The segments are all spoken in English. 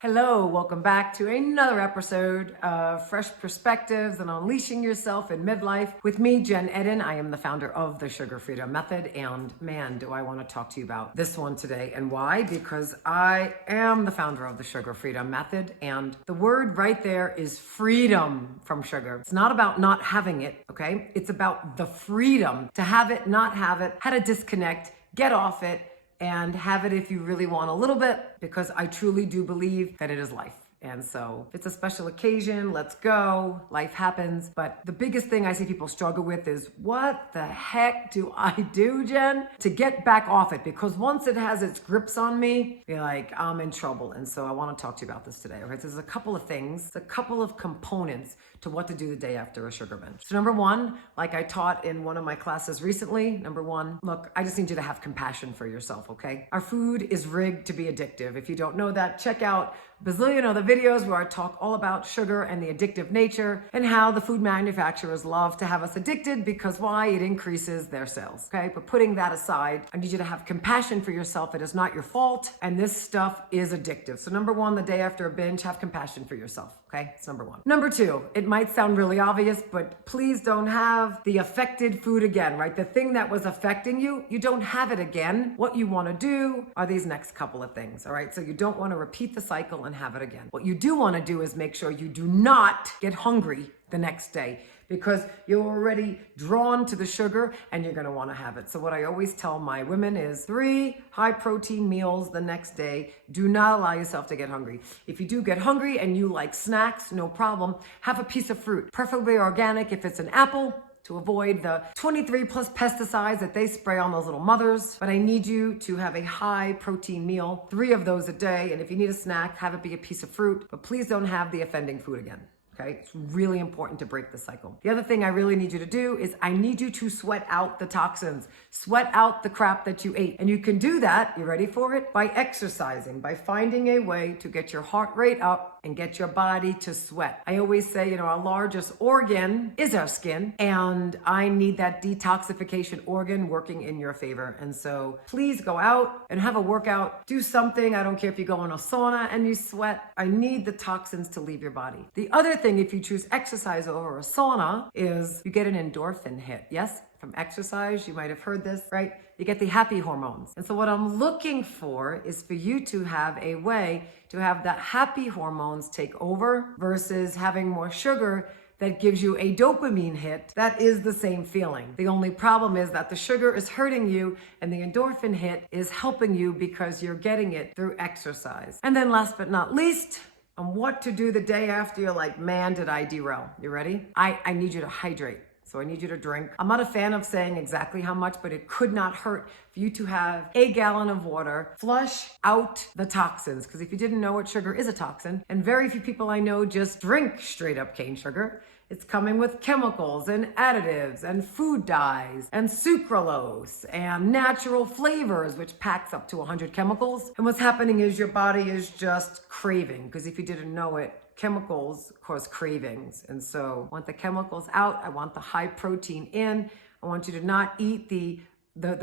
Hello, welcome back to another episode of Fresh Perspectives and Unleashing Yourself in Midlife with me, Jen Eden. I am the founder of the Sugar Freedom Method, and man, do I want to talk to you about this one today. And why? Because I am the founder of the Sugar Freedom Method, and the word right there is freedom from sugar. It's not about not having it, okay? It's about the freedom to have it, not have it, how to disconnect, get off it, and have it if you really want a little bit, because I truly do believe that it is life. And so if it's a special occasion, let's go, life happens. But the biggest thing I see people struggle with is, what the heck do I do, Jen, to get back off it? Because once it has its grips on me, you're like, I'm in trouble. And so I want to talk to you about this today. Okay, so there's a couple of things, a couple of components to what to do the day after a sugar binge. So number one, like I taught in one of my classes recently, number one, look, I just need you to have compassion for yourself, okay? Our food is rigged to be addictive. If you don't know that, check out bazillion other videos where I talk all about sugar and the addictive nature and how the food manufacturers love to have us addicted because why? It increases their sales, okay? But putting that aside, I need you to have compassion for yourself. It is not your fault, and this stuff is addictive. So number one, the day after a binge, have compassion for yourself, okay? It's number one. Number two, it might sound really obvious, but please don't have the affected food again, right? The thing that was affecting you, you don't have it again. What you want to do are these next couple of things, all right? So you don't want to repeat the cycle and have it again. What you do want to do is make sure you do not get hungry the next day, because you're already drawn to the sugar and you're going to want to have it. So what I always tell my women is 3 high protein meals the next day. Do not allow yourself to get hungry. If you do get hungry and you like snacks, no problem. Have a piece of fruit, preferably organic. If it's an apple, to avoid the 23 plus pesticides that they spray on those little mothers. But I need you to have a high protein meal, 3 of those a day. And if you need a snack, have it be a piece of fruit, but please don't have the offending food again. Okay, it's really important to break the cycle. The other thing I really need you to do is I need you to sweat out the toxins, sweat out the crap that you ate. And you can do that, you ready for it? By exercising, by finding a way to get your heart rate up and get your body to sweat. I always say, our largest organ is our skin, and I need that detoxification organ working in your favor. And so please go out and have a workout, do something. I don't care if you go in a sauna and you sweat. I need the toxins to leave your body. The other thing, if you choose exercise over a sauna, is you get an endorphin hit. Yes, from exercise, you might have heard this, right? You get the happy hormones. And so what I'm looking for is for you to have a way to have that happy hormones take over versus having more sugar that gives you a dopamine hit. That is the same feeling. The only problem is that the sugar is hurting you and the endorphin hit is helping you because you're getting it through exercise. And then last but not least, on what to do the day after you're like, man, did I derail? You ready? I need you to hydrate. So I need you to drink. I'm not a fan of saying exactly how much, but it could not hurt for you to have a gallon of water, flush out the toxins. Because if you didn't know it, sugar is a toxin. And very few people I know just drink straight up cane sugar. It's coming with chemicals and additives and food dyes and sucralose and natural flavors, which packs up to 100 chemicals. And what's happening is your body is just craving, because if you didn't know it, chemicals cause cravings. And so I want the chemicals out. I want the high protein in. I want you to not eat the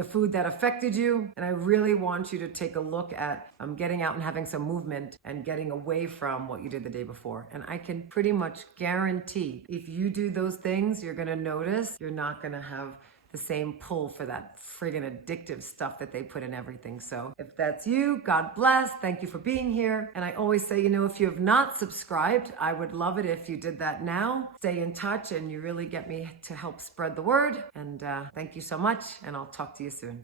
food that affected you. And I really want you to take a look at getting out and having some movement and getting away from what you did the day before. And I can pretty much guarantee if you do those things, you're going to notice you're not going to have the same pull for that friggin' addictive stuff that they put in everything. So if that's you, God bless. Thank you for being here. And I always say, if you have not subscribed, I would love it if you did that now. Stay in touch, and you really get me to help spread the word. And thank you so much, and I'll talk to you soon.